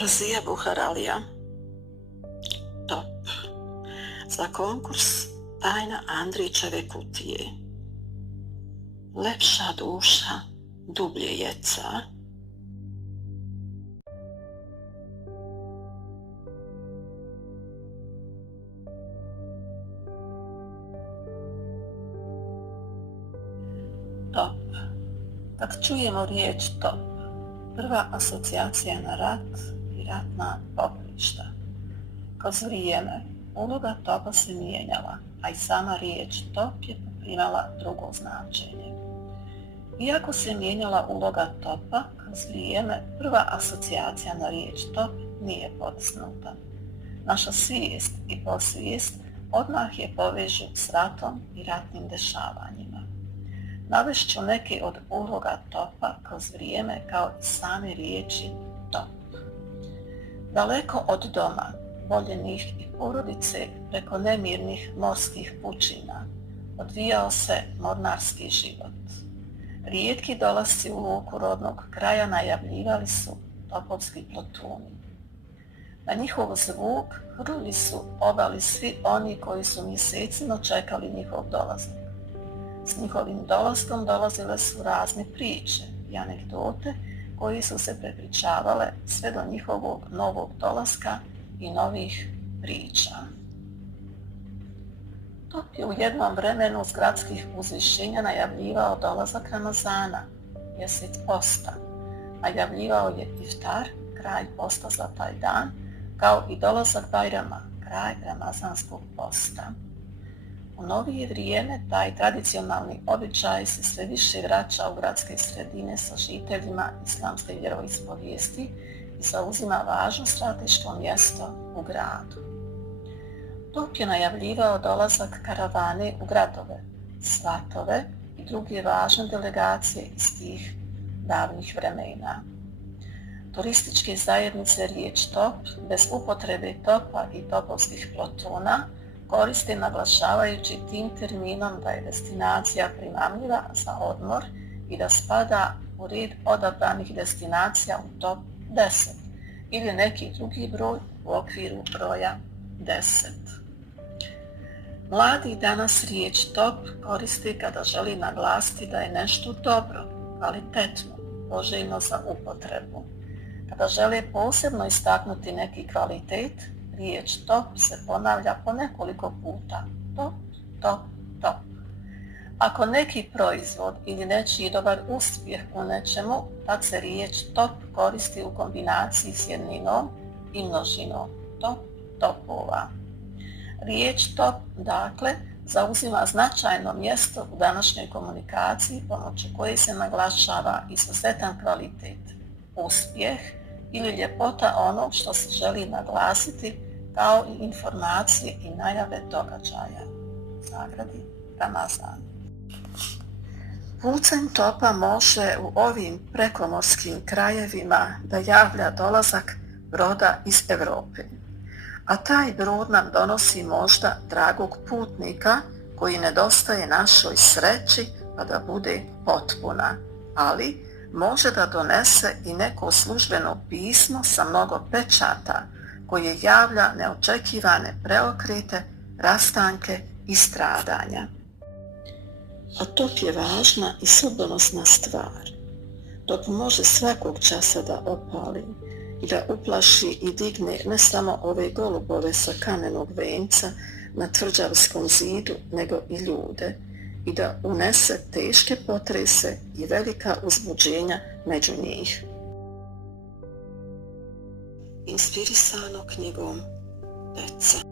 Razija Buharalija. Top. Za konkurs tajna Andrićeve kutije. Lepša duša, dublje jeca. Top. Kad čujemo riječ top, prva asocijacija na rat i ratna poprišta. Kroz vrijeme uloga topa se mijenjala, a i sama riječ top je poprimala drugo značenje. Iako se mijenjala uloga topa, kroz vrijeme prva asocijacija na riječ top nije potisnuta. Naša svijest i podsvijest odmah je povežu s ratom i ratnim dešavanjima. Navest ću neke od uloga topa kroz vrijeme kao i same riječi top. Daleko od doma, voljenih i porodice, preko nemirnih morskih pučina, odvijao se mornarski život. Rijetki dolasci u luku rodnog kraja najavljivali su topovski plotuni. Na njihov zvuk hrlili su obali svi oni koji su mjesecima čekali njihov dolazak. S njihovim dolaskom dolazile su razne priče i anegdote koje su se prepričavale sve do njihovog novog dolaska i novih priča. Top je u jednom vremenu s gradskih uzvišenja najavljivao dolazak Ramazana, mjesec posta. Najavljivao je iftar, kraj posta za taj dan, kao i dolazak Bajrama, kraj ramazanskog posta. U novije vrijeme taj tradicionalni običaj se sve više vraća u gradske sredine sa žiteljima islamske vjeroispovijesti i zauzima važno strateško mjesto u gradu. Top je najavljivao dolazak karavane u gradove, svatove i druge važne delegacije iz tih davnih vremena. Turističke zajednice riječ top, bez upotrebe topa i topovskih plotuna, koriste naglašavajući tim terminom da je destinacija primamljiva za odmor i da spada u red odabranih destinacija u top 10 ili neki drugi broj u okviru broja 10. Mladi danas riječ top koriste kada želi naglasiti da je nešto dobro, kvalitetno, poželjno za upotrebu. Kada žele posebno istaknuti neki kvalitet, riječ top se ponavlja po nekoliko puta. Top, top, top. Ako neki proizvod ili nečiji dobar uspjeh u nečemu, tad se riječ top koristi u kombinaciji s jedninom i množinom. Top, topova. Riječ top, dakle, zauzima značajno mjesto u današnjoj komunikaciji pomoću koje se naglašava izuzetan kvalitet, uspjeh ili ljepota onog što se želi naglasiti, kao i informacije i najave događaja. Zagradi, Ramazan. Pucanj topa može u ovim prekomorskim krajevima da javlja dolazak broda iz Europe, a taj brod nam donosi možda dragog putnika koji nedostaje našoj sreći pa da bude potpuna, ali može da donese i neko službeno pismo sa mnogo pečata koje javlja neočekivane preokrete, rastanke i stradanja. A top je važna i sudbonosna stvar. Top može svakog časa da opali i da uplaši i digne ne samo ove golubove sa kamenog venca na tvrđavskom zidu, nego i ljude, i da unese teške potrese i velika uzbuđenja među njih. Inspirisano knjigom Deca.